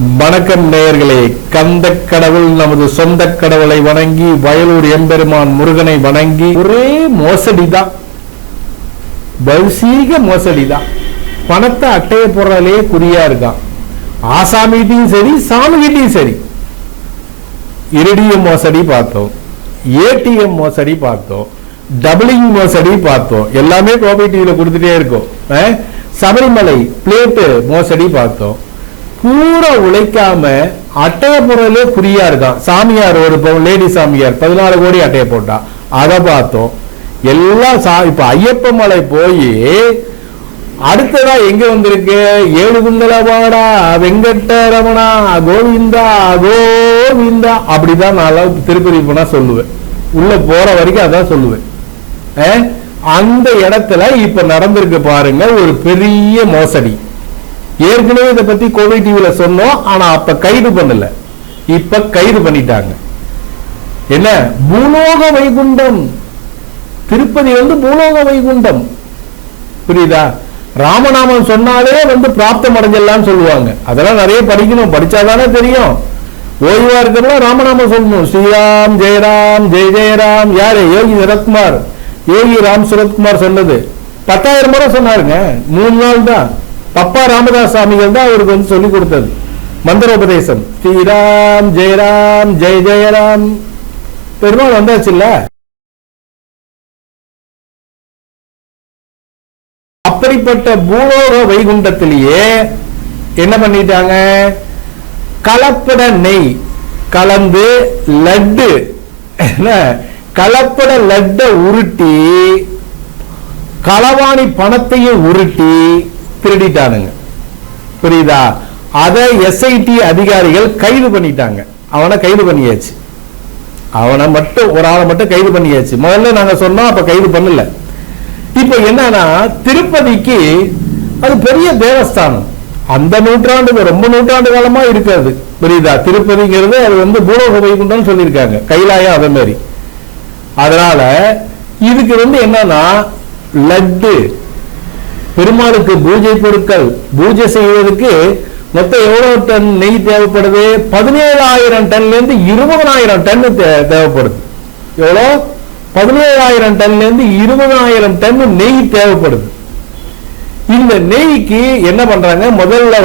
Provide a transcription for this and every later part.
வணக்கம் நேயர்களே. கந்த கடவுள் நமது சொந்த கடவுளை வணங்கி வயலூர் எம்பெருமான் முருகனை வணங்கி ஒரே மோசடிதான், பௌசீக மோசடிதான். பணத்தை அட்டைய போடுறாலே குறியா இருக்கான். ஆசாமிகிட்டையும் சரி சாமிகிட்டையும் சரி. இரிடியம் மோசடி பார்த்தோம், ஏடிஎம் மோசடி பார்த்தோம், டபுளிங் மோசடி பார்த்தோம். எல்லாமே கோபி டிவியில கொடுத்துட்டே இருக்கும். சபரிமலை பிளேட்டு மோசடி பார்த்தோம். பூரா உழைக்காம அட்டைய போடுறதுலே குறியா இருக்கான். சாமியார் ஒரு லேடி சாமியார் 14 கோடி அட்டைய போட்டா, அதை பார்த்தோம். எல்லாம் இப்ப ஐயப்ப மலை போய் அடுத்ததா எங்க வந்திருக்கு? ஏழுகுண்டலவாடா வெங்கட்ட ரமணா கோவிந்தா கோவிந்தா. அப்படிதான் நான் திருப்பதி போனா சொல்லுவேன். உள்ள போற வரைக்கும் அதான் சொல்லுவேன். அந்த இடத்துல இப்ப நடந்திருக்கு பாருங்க ஒரு பெரிய மோசடி. ஏற்கனவே இதை பத்தி கோவை டிவியில சொன்னோம். ஆனா அப்ப கைது பண்ணல, இப்ப கைது பண்ணிட்டாங்க. என்ன? பூலோக வைகுண்டம். திருப்பதி பூலோக வைகுண்டம். புரியுதா? ராமநாமம் சொன்னாலே பிராப்தம் அடைஞ்சலாம் சொல்லுவாங்க. அதெல்லாம் நிறைய படிக்கணும், படிச்சாதானே தெரியும். ஓய்வா இருக்கிறவங்க ராமநாமம் சொல்லணும். ஸ்ரீராம் ஜெயராம் ஜெய ஜெயராம். யாரு? யோகி சரத்குமார், யோகி ராம் சரத்குமார் சொன்னது 10,000 முறை சொன்னாருங்க. 3 நாள் தான். பப்பா ராமதாஸ் சாமிகள் தான் அவருக்கு சொல்லிக் கொடுத்தது மந்திரோபதேசம். ஸ்ரீராம் ஜெயராம் ஜெய ஜெயராம். பெருமாள் வந்தாச்சு இல்ல? அப்படிப்பட்ட பூலோக வைகுண்டத்திலேயே என்ன பண்ணிட்டாங்க? கலப்பட நெய் கலந்து லட்டு, கலப்பட லட்டை உருட்டி களவாணி பணத்தையும் உருட்டி திருடிட்டானுங்க. புரியுதா? அதை எஸ்ஐடி அதிகாரிகள் கைது பண்ணிட்டாங்க. அவனை கைது பண்ணியாச்சு. அவனை மட்டும் ஒரு ஆளை மட்டும் கைது பண்ணியாச்சு. முதல்ல நாங்க சொன்னோம், அப்ப கைது பண்ணல. இப்ப என்னன்னா, திருப்பதிக்கு அது பெரிய தேவஸ்தானம். அந்த நூற்றாண்டு ரொம்ப நூற்றாண்டு காலமா இருக்காது. புரியுதா? திருப்பதிங்கிறது அது பூலோக வைகுண்டம் சொல்லியிருக்காங்க, கைலாயம் அதே மாதிரி. அதனால இதுக்கு என்னன்னா, லட்டு பெருமாளுக்கு பூஜை பொருட்கள் பூஜை செய்வதற்கு மொத்தம் எவ்வளவு டன் நெய் தேவைப்படுது? 17,000 டன்ல இருந்து 20,000 டன் தேவைப்படுது. எவ்வளோ? 17,000 டன்ல இருந்து 20,000 டன் நெய் தேவைப்படுது. இந்த நெய்க்கு என்ன பண்றாங்க? முதல்ல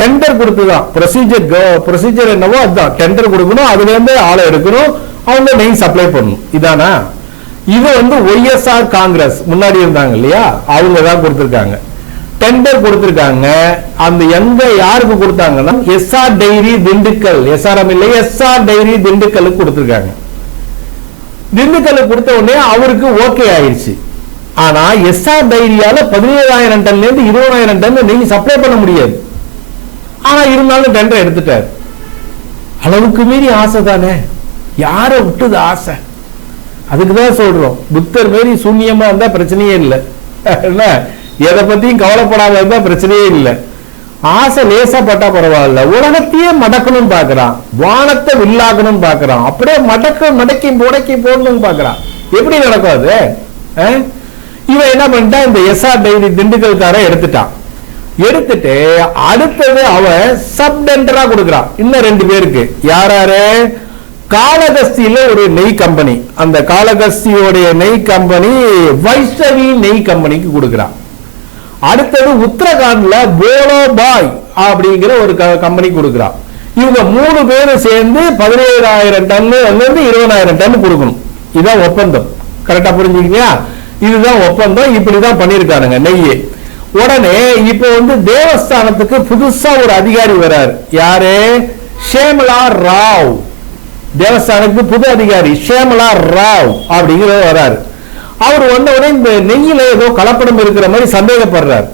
டெண்டர் கொடுத்துதான் ப்ரொசீஜர் என்னவோ அதுதான். டெண்டர் கொடுக்கணும், அதுல இருந்து ஆளை எடுக்கணும், அவங்க நெய் சப்ளை பண்ணணும். இதானா? இது ஒய்எஸ்ஆர் காங்கிரஸ் முன்னாடி இருந்தாங்க இல்லையா, அவங்க தான் கொடுத்திருக்காங்க. டெண்டர் கொடுத்திருக்காங்க. அந்த எங்க யாருக்கு கொடுத்தாங்கன்னா எஸ்ஆர் டைரி திண்டுக்கல், எஸ்ஆர்எம் இல்லை, எஸ்ஆர் டைரி திண்டுக்கலுக்கு கொடுத்திருக்காங்க. திண்டுக்கலுக்கு கொடுத்த உடனே அவருக்கு ஓகே ஆயிடுச்சு. ஆனா எஸ்ஆர் டைரியால 17,000 டன்ல இருந்து 20,000 டன் நெய் சப்ளை பண்ண முடியாது. ஆனா இருந்தாலும் டெண்டர் எடுத்துட்டார். அளவுக்கு மீறி ஆசை தானே. யார விட்டுது ஆசை? அதுக்குதான் சொல்றோம், புத்தர் மாரி சூன்யமா இருந்தா பிரச்சனையே இல்லை. என்ன? எதை பத்தியும் கவலைப்படாத இருந்தா பிரச்சனையே இல்லை. ஆசை லேசா பட்டா பரவாயில்ல. உலகத்தையே மடக்கணும்னு பாக்குறான், வானத்தை வில்லாக்கணும்னு பாக்குறான், அப்படியே மடக்கி போடணும்னு பாக்குறான். எப்படி நடக்கும் அது? இவன் என்ன பண்ணிட்டான்? இந்த எஸ்ஆர் டைரி திண்டுக்கல்கார எடுத்துட்டான். எடுத்துட்டு அடுத்தது அவன் சப் டெண்டரா கொடுக்குறான் இன்னும் 2 பேருக்கு. யாராரு? காளகஸ்தியில ஒரு நெய் கம்பெனி, அந்த காளகஸ்தியோடைய நெய் கம்பெனி வைஷ்ணவி நெய் கம்பெனிக்கு கொடுக்கிறான். அடுத்தது உத்தரகாண்ட்ல போலோ பாய் அப்படிங்கிற ஒரு கம்பெனி கொடுக்கிறான். இவங்க 3 பேரும் சேர்ந்து 17,000 டன்னு 20,000 டன் கொடுக்கணும். இதுதான் ஒப்பந்தம். கரெக்டா புரிஞ்சுக்கியா? இதுதான் ஒப்பந்தம். இப்படிதான் பண்ணிருக்கானுங்க நெய்யே. உடனே இப்ப தேவஸ்தானத்துக்கு புதுசா ஒரு அதிகாரி வராரு. யாரு? ஷேமலா ராவ். தேவஸ்தானத்துக்கு புது அதிகாரி ஷேமலா ராவ் அப்படிங்கிறவர் வராரு. அவர் உடனே இந்த நெய்யில ஏதோ கலப்படம் இருக்கிற மாதிரி சந்தேகப்படுறார்.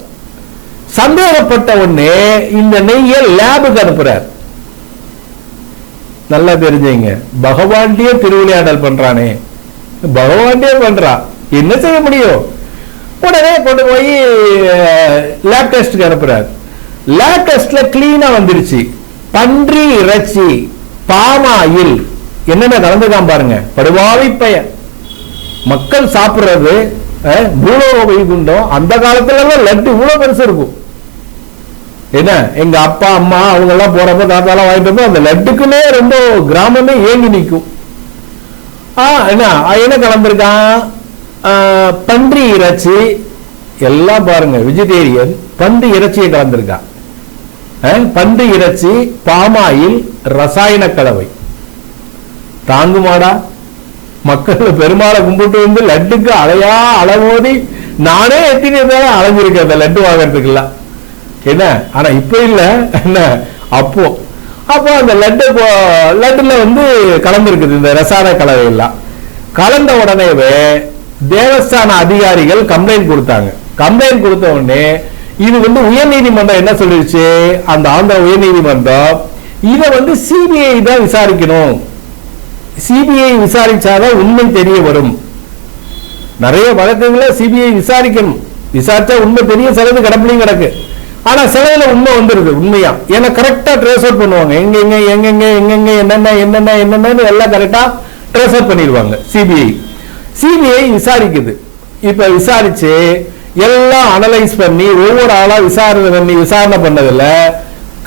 சந்தேகப்பட்ட உடனே இந்த நெய்யை லேபுக்கு அனுப்புறார். நல்லா தெரிஞ்சுங்க, பகவான்டே திருவிளையாடல் பண்றானே, பகவான்டே பண்றான், என்ன செய்ய முடியும்? உடனே கொண்டு போய் லேப் டெஸ்ட்க்கு அனுப்புறார். லேப் டெஸ்ட்ல கிளீனா வந்துருச்சு. பன்றி இறைச்சி, பாமாயில் என்னென்ன கலந்துக்காம பாருங்க. படுவாவி பெயர் மக்கள் சாப்பிடுறது பூலோக வைகுண்டம். அந்த காலத்துல லட்டு இவ்வளவு பெருசு இருக்கும். என்ன எங்க அப்பா அம்மா அவங்க எல்லாம் போறப்ப தாத்தாலாம் வாங்கிட்டு அந்த லட்டுக்குன்னே ரொம்ப கிராமமே ஏங்கி நிற்கும். என்ன கலந்துருக்கான், பன்றி இறைச்சி எல்லாம் பாருங்க, வெஜிடேரியன் பன்றி இறைச்சியை கலந்துருக்கான். பன்றி இறைச்சி, பாமாயில், ரசாயன கலவை. தாங்குமாடா? மக்கள் பெருமாளை கும்பிட்டு வந்து லட்டுக்கு அலையா அளவோதி நானே எத்தனை அலைஞ்சிருக்கேன் அந்த லட்டு வாங்கறதுக்குலாம். என்ன ஆனா இப்ப இல்ல, என்ன அப்போ அந்த லட்டுல வந்து கலந்துருக்குது இந்த ரசாயன கலவை எல்லாம். கலந்த உடனேவே தேவஸ்தான அதிகாரிகள் கம்ப்ளைண்ட் கொடுத்தாங்க. கம்ப்ளைண்ட் கொடுத்த உடனே இது வந்து உயர் நீதிமன்றம் என்ன சொல்லிருச்சு, அந்த ஆந்திர உயர் நீதிமன்றம் இதை வந்து சிபிஐ தான் விசாரிக்கணும், சிபிஐ விசாரிச்சாதான் உண்மை தெரிய வரும். நிறைய வழக்குகளை சிபிஐ விசாரிக்கணும், விசாரிச்சா உண்மை தெரிய, சிலது கிடப்பிலையும் கிடக்கு. ஆனா சிலதுல உண்மை வந்துருது உண்மையா, ஏன்னா கரெக்டா ட்ரேஸ் அவுட் பண்ணுவாங்க, எங்கெங்க எங்கெங்க எங்கெங்க என்னென்ன எல்லாம் கரெக்டா ட்ரேஸ் அவுட் பண்ணிடுவாங்க சிபிஐ. சிபிஐ விசாரிக்குது. இப்ப விசாரிச்சு எல்லாம் அனலைஸ் பண்ணி ஒவ்வொரு ஆளா விசாரணை பண்ணதுல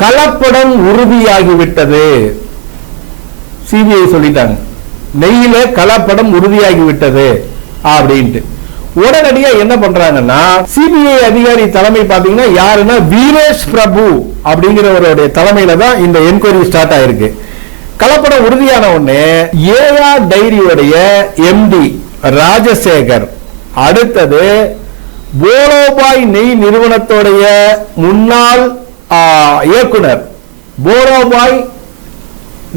கலப்படம் உறுதியாகிவிட்டது. சிபிஐ சொல்லிட்டாங்க, நெய்யில கலப்படம் உறுதியாகிவிட்டது அப்படின்ட்டு. உடனடியா என்ன பண்றாங்கன்னா, சிபிஐ அதிகாரி தலைமை பாத்தீங்கன்னா யாருன்னா வீரேஷ் பிரபு அப்படிங்கிறவருடைய தலைமையில தான் இந்த என்கொயரி ஸ்டார்ட் ஆயிருக்கு. கலப்படம் உறுதியான உடனே ஏஆர் டைரியோடைய எம்டி ராஜசேகர், அடுத்தது போரோபாய் நெய் நிறுவனத்துடைய முன்னாள் இயக்குனர், போரோபாய்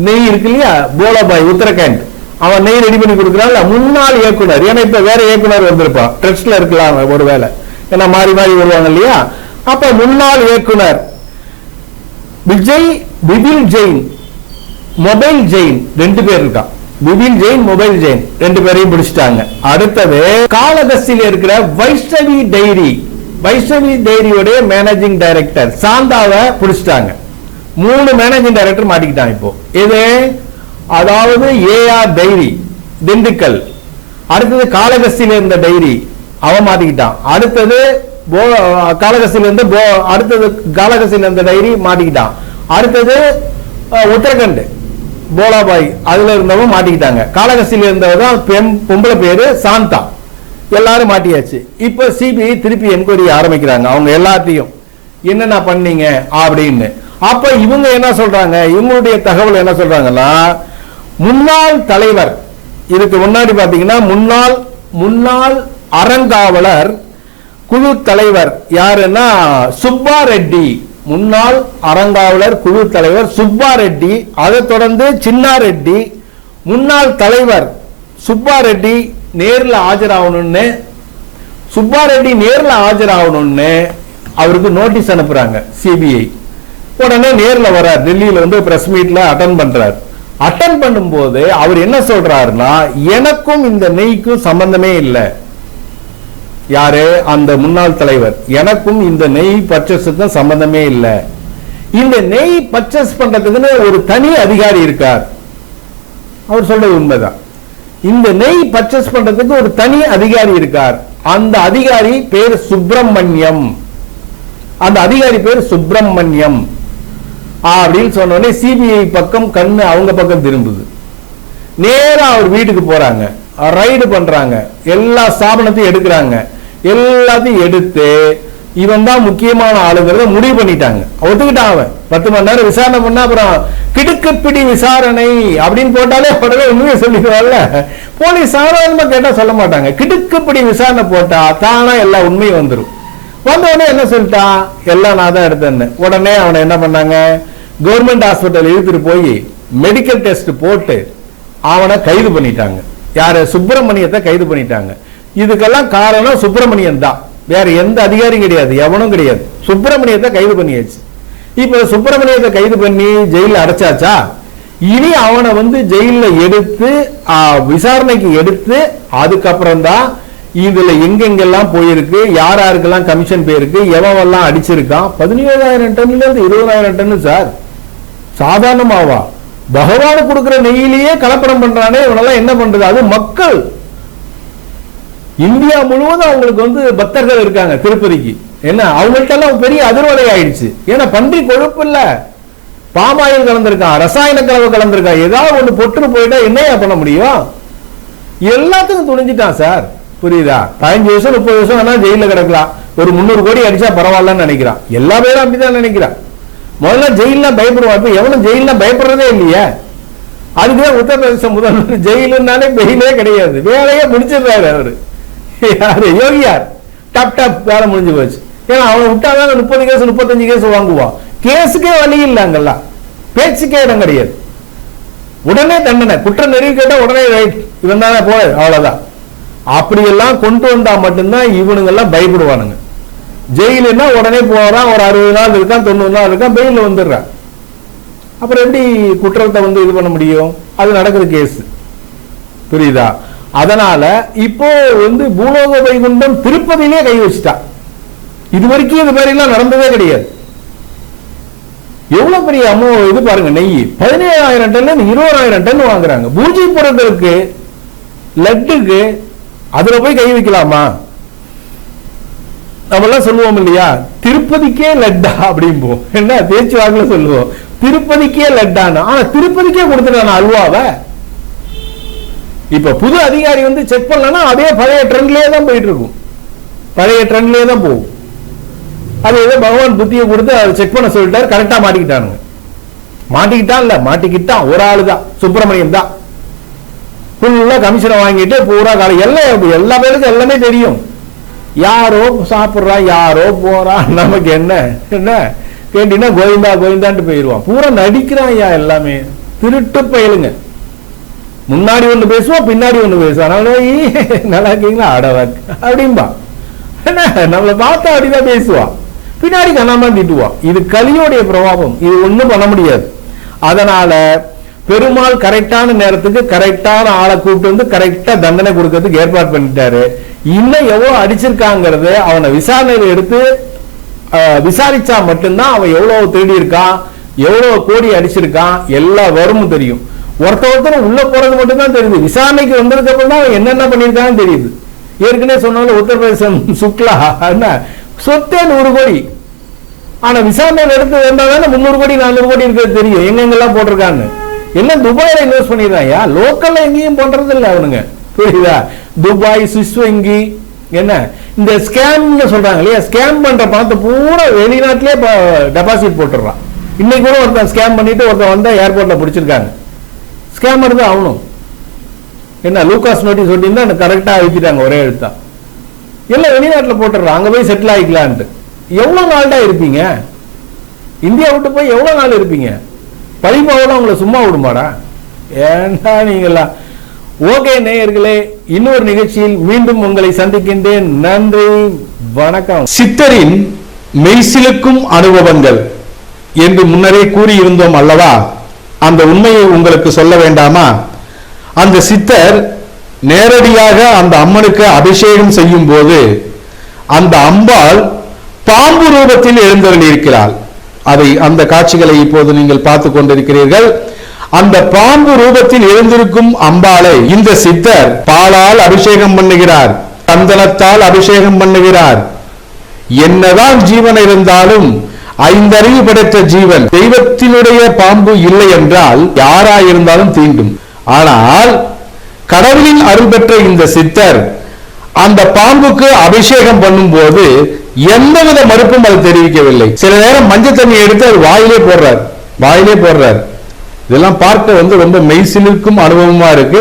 நெய் இருக்கு இல்லையா, போரோபாய் உத்தரகாண்ட், அவன் நெய் ரெடி பண்ணி கொடுக்கிறான் முன்னாள் இயக்குனர். ஏன்னா இப்ப வேற இயக்குனர் வந்திருப்பான், ட்ரஸ்ட்ல இருக்கலாம் ஒருவேளை, ஏன்னா மாறி மாறி வருவாங்க இல்லையா. அப்ப முன்னாள் இயக்குனர் பிபின் ஜெயின், மொபைல் ஜெயின், 2 பேர் இருக்கான். பிபின் ஜெயின், மொபைல் ஜெயின், 2 பேரையும் பிடிச்சிட்டாங்க. அடுத்தது காளகஸ்தியில் இருக்கிற வைஷ்ணவி டைரியோட மேனேஜிங் டைரக்டர் சாந்தாவை பிடிச்சிட்டாங்க. 3 மேனேஜிங் டைரக்டர் மாட்டிக்கிட்டாங்க இப்போ. இது அதாவது ஏஆர் டைரி திண்டுக்கல், அடுத்தது காளகஸ்தியில் இருந்த டைரி அவன் மாட்டிக்கிட்டான், அடுத்தது காளகஸ்தியில் இருந்த டைரி மாட்டிக்கிட்டான், அடுத்தது உத்தரகண்ட் போலாபாய் அதுல இருந்தவங்க மாட்டிக்கிட்டாங்க. காளகஸ்தியில் இருந்தவங்க பொம்பளை பேரு சாந்தா, எல்லாரும் மாட்டியாச்சு. இப்ப சிபிஐ திருப்பி என்கொயரி ஆரம்பிக்கிறாங்க, அவங்க எல்லாத்தையும் என்னென்ன பண்ணீங்க அப்படின்னு. அப்ப இவங்க என்ன சொல்றாங்க, இவங்களுடைய தகவல் என்ன சொல்றாங்கன்னா, முன்னாள் தலைவர், இதுக்கு முன்னாடி பாத்தீங்கன்னா முன்னாள் அறங்காவலர் குழு தலைவர் யாருன்னா சுப்பா ரெட்டி, முன்னாள் அறங்காவலர் குழு தலைவர் சுப்பா ரெட்டி, அதை தொடர்ந்து சின்னா ரெட்டி, முன்னாள் தலைவர் சுப்பா ரெட்டி நேரில் ஆஜராகணும்னு அவருக்கு நோட்டீஸ் அனுப்புறாங்க சிபிஐ. உடனே நேரில் வர்றார், டெல்லியில வந்து பிரஸ் மீட்ல அட்டன் பண்றார். அட்டன் பண்ணும்போது அவர் என்ன சொல்றாருன்னா, எனக்கும் இந்த நெய்க்கும் சம்பந்தமே இல்லை. யாரு? அந்த முன்னாள் தலைவர், எனக்கும் இந்த நெய் பர்ச்சேஸுக்கும் சம்பந்தமே இல்லை. இந்த நெய் பர்ச்சேஸ் பண்றதுக்குன்னு ஒரு தனி அதிகாரி இருக்கார். அவர் சொல்றது உண்மைதான். இந்த நெய் பர்ச்சேஸ் பண்றதுக்கு ஒரு தனி அதிகாரி இருக்கார். அந்த அதிகாரி பேர் சுப்பிரமணியம். அப்படின்னு சொன்னோடனே சிபிஐ பக்கம் கண்ணு அவங்க பக்கம் திரும்புது. நேரா அவர் வீட்டுக்கு போறாங்க, ரைடு பண்றாங்க, எல்லா ஸ்தாபனத்தையும் எடுக்கிறாங்க. எல்லாத்தையும் எடுத்து இவன் தான் முக்கியமான ஆளுங்கிறத முடிவு பண்ணிட்டாங்க. ஒத்துக்கிட்டான் அவன். 10 மணி நேரம் விசாரணை பண்ணா அப்புறம் கிடுக்குப்பிடி விசாரணை அப்படின்னு போட்டாலே உடனே உண்மையை சொல்லிடுவாங்கல்ல. போலீஸ் சாதாரணமா கேட்டா சொல்ல மாட்டாங்க. கிடுக்குப்பிடி விசாரணை போட்டா தானா எல்லா உண்மையும் வந்துடும். வந்த உடனே என்ன சொல்லிட்டான், எல்லாம் நான் தான் எடுத்தேன்னு. உடனே அவனை என்ன பண்ணாங்க, கவர்மெண்ட் ஹாஸ்பிட்டல் இழுத்துட்டு போய் மெடிக்கல் டெஸ்ட் போட்டு அவனை கைது பண்ணிட்டாங்க. யாரு? சுப்பிரமணியத்தை கைது பண்ணிட்டாங்க. இதுக்கெல்லாம் காரணம் சுப்பிரமணியன் தான், வேற எந்த அதிகாரியும் கிடையாது, எவனும் கிடையாது. சுப்பிரமணியத்தை கைது பண்ணியாச்சு. இப்ப சுப்பிரமணியத்தை கைது பண்ணி ஜெயில அடைச்சாச்சா, இனி அவனை வந்து ஜெயில எடுத்து விசாரணைக்கு எடுத்து அதுக்கப்புறம் தான் இதுல எங்கெங்கெல்லாம் போயிருக்கு, யாருக்கெல்லாம் கமிஷன் போயிருக்கு, எவெல்லாம் அடிச்சிருக்கான். 17,000 டன்ல இருந்து 20,000 டன்னு சார், சாதாரணமாவா? பகவான் கொடுக்கிற நெய்யிலேயே கலப்படம் பண்றானே, இவனெல்லாம் என்ன பண்றது? அது மக்கள் இந்தியா முழுவதும் அவங்களுக்கு வந்து பக்தர்கள் இருக்காங்க திருப்பதிக்கு. என்ன அவங்கள்ட்ட எல்லாம் பெரிய அதிர்வலை ஆயிடுச்சு. ஏன்னா பன்றி கொழுப்பு இல்ல, பாமாயில் கலந்திருக்கான், ரசாயன கலவை கலந்திருக்கான், ஏதாவது ஒண்ணு பொட்டுன்னு போயிட்டா என்னையா பண்ண முடியும்? எல்லாத்துக்கும் துணிஞ்சிட்டான் சார். புரியுதா? 15 வருஷம் 30 வருஷம் வேணா ஜெயில கிடக்கலாம், ஒரு 300 கோடி அடிச்சா பரவாயில்லன்னு நினைக்கிறான். எல்லா பேரும் அப்படிதான் நினைக்கிறான். முதல்ல ஜெயில பயப்படுவான். இப்ப எவனும் ஜெயில பயப்படுறதே இல்லையே. அதுக்குதான் உத்தரப்பிரதேச முதல்வர் ஜெயிலுனாலே பெயிலே கிடையாது, வேலையே முடிச்சிடுறாரு அவரு. யாரு? யோகியார். டப் டப் வேலை முடிஞ்சு போச்சு. ஏன்னா அவனை விட்டாதான் 30 கேஸ் 35 கேஸ் வாங்குவான். கேஸுக்கே வழி இல்லை, அங்கெல்லாம் பேச்சுக்கே இடம் கிடையாது. உடனே தண்டனை, குற்றம் நெருங்கிட்டா உடனே ரைட், இவன் தானே போய் அவ்வளவுதான். அப்படியெல்லாம் கொண்டு வந்தா மட்டும்தான் இவனுங்க எல்லாம் பயப்படுவானுங்க. ஜெயிலுன்னா உடனே போறான், ஒரு 60 நாள் இருக்கான், 90 நாள் இருக்கான், பெயில வந்துடுறான். அப்புறம் எப்படி குற்றத்தை இது பண்ண முடியும்? அது நடக்குது கேஸ். புரியுதா? அதனால இப்போ பூலோக வைகுண்டம் திருப்பதியிலே கை வச்சுட்டா. இது வரைக்கும் இது மாதிரி எல்லாம் நடந்ததே கிடையாது. எவ்வளவு பெரிய இது பாருங்க, நெய் 17,000 டன் 20,000 டன் வாங்குறாங்க. பூஜை பொருட்களுக்கு, லட்டுக்கு அதுல போய் கை வைக்கலாமா? நம்ம எல்லாம் சொல்லுவோம் இல்லையா, திருப்பதிக்கே லட்டா அப்படிம்போம். என்ன பேச்சு வாக்குல சொல்லுவோம், திருப்பதிக்கே லட்டானா. ஆனா திருப்பதிக்கே கொடுத்துட்டான அல்வாவை. இப்ப புது அதிகாரி செக் பண்ணலன்னா அதே பழைய ட்ரெண்ட்லயே தான் போயிட்டு இருக்கும், பழைய ட்ரெண்ட்லயே தான் போகும். அது ஏதோ பகவான் புத்தியை கொடுத்து அதை செக் பண்ண சொல்லிட்டாரு, கரெக்டா மாட்டிக்கிட்டானுங்க. மாட்டிக்கிட்டான் இல்ல, மாட்டிக்கிட்டான் ஒரு ஆளு தான், சுப்பிரமணியம் தான். ஃபுல்லா கமிஷனை வாங்கிட்டு பூரா காலம் எல்லா பேருக்கும் எல்லாமே தெரியும். யாரோ சாப்பிடுறா, யாரோ போறா, நமக்கு என்ன என்ன கேட்டீங்கன்னா கோவிந்தா கோவிந்தான்ட்டு போயிடுவான். பூரா நடிக்கிறான் ஐயா, எல்லாமே திருட்டு பயலுங்க. முன்னாடி ஒண்ணு பேசுவோம், பின்னாடி ஒண்ணு பேசுவான். நல்லா இருக்கீங்களா அடவக் அப்படின்பா. என்ன நம்மளை பார்த்தா அப்படிதான் பேசுவான், பின்னாடி கண்ணாம திட்டுவான். இது கலியோடைய பிரபாவம், இது ஒண்ணும் பண்ண முடியாது. அதனால பெருமாள் கரெக்டான நேரத்துக்கு கரெக்டான ஆளை கூப்பிட்டு கரெக்டா தண்டனை கொடுக்கறதுக்கு ஏற்பாடு பண்ணிட்டாரு. இன்னும் எவ்வளவு அடிச்சிருக்காங்கிறது அவனை விசாரணையில எடுத்து விசாரிச்சா மட்டும்தான் அவன் எவ்வளவு தேடி இருக்கான், எவ்வளவு கோடி அடிச்சிருக்கான், எல்லா வருமும் தெரியும். ஒருத்தர் உள்ள போறது மட்டும்தான் தெரியுது. விசாரணைக்கு வந்ததுக்கு அப்புறம் தான் அவன் என்னென்ன பண்ணிருக்கான்னு தெரியுது. ஏற்கனவே சொன்னாலும் உத்தரப்பிரதேசம் சுக்லா என்ன சொத்தே 100 கோடி. ஆனா விசாரணையில் எடுத்து வந்தாதானே 300 கோடி 400 கோடி இருக்கிறது தெரியும், எங்கெங்கெல்லாம் போட்டிருக்கான்னு. எல்லாம் துபாயில இன்வெஸ்ட் பண்ணிடுறாங்க, லோக்கல்ல எங்கேயும் பண்றது இல்லை அவனுங்க. புரியுதா? துபாய், சுவிஸ் வங்கி, என்ன இந்த ஸ்கேம்னு சொல்றாங்க இல்லையா, ஸ்கேம் பண்ற பணத்தை பூரா வெளிநாட்டிலே டெபாசிட் போட்டுறான். இன்னைக்கு கூட ஒருத்தன் ஸ்கேம் பண்ணிட்டு ஒருத்தன் வந்தா ஏர்போர்ட்ல பிடிச்சிருக்காங்க. ஸ்கேமர் தான் அவனும். என்ன லூகாஸ் நோட்டீஸ் ஒட்டியிருந்தா கரெக்டா அழுத்திட்டாங்க ஒரே எழுத்தா. எல்லாம் வெளிநாட்டில் போட்டுறான், அங்க போய் செட்டில் ஆகிக்கலான்ட்டு. எவ்வளவு நாள்டா இருப்பீங்க? இந்தியா விட்டு போய் எவ்வளவு நாள் இருப்பீங்க? பழிப்பாவெல்லாம் உங்களை சும்மா விடுமாடா? ஏன்டா நீங்களா? ஓகே நேயர்களே, இன்னொரு நிகழ்ச்சியில் மீண்டும் உங்களை சந்திக்கின்றேன். நன்றி, வணக்கம். சித்தரின் மெய்சிலுக்கும் அனுபவங்கள் என்று முன்னரே கூறியிருந்தோம் அல்லவா? அந்த உண்மையை உங்களுக்கு சொல்ல வேண்டாமா? அந்த சித்தர் நேரடியாக அந்த அம்மனுக்கு அபிஷேகம் செய்யும் போது அந்த அம்பாள் பாம்பு ரூபத்தில் எழுந்தருளியிருக்கிறாள். அந்த காட்சிகளை இப்போது நீங்கள் பார்த்து கொண்டிருக்கிறீர்கள். அந்த பாம்பு ரூபத்தில் எழுந்திருக்கும் அம்பாளை இந்த சித்தர் பாலால் அபிஷேகம் பண்ணுகிறார், சந்தனத்தால் அபிஷேகம் பண்ணுகிறார். என்னதான் ஜீவன் இருந்தாலும் 5 அறிவு படைத்த ஜீவன், தெய்வத்தினுடைய பாம்பு இல்லை என்றால் யாராயிருந்தாலும் தீண்டும். ஆனால் கடவுளின் அருள் பெற்ற இந்த சித்தர் அந்த பாம்புக்கு அபிஷேகம் பண்ணும் போது எந்தவித மறுப்பும் அது தெரிவிக்கவில்லை. சில நேரம் மஞ்சள் தண்ணி எடுத்து அவர் வாயிலே போடுறார். இதெல்லாம் பார்க்க ரொம்ப மெய்சிலிருக்கும் அனுபவமா இருக்கு.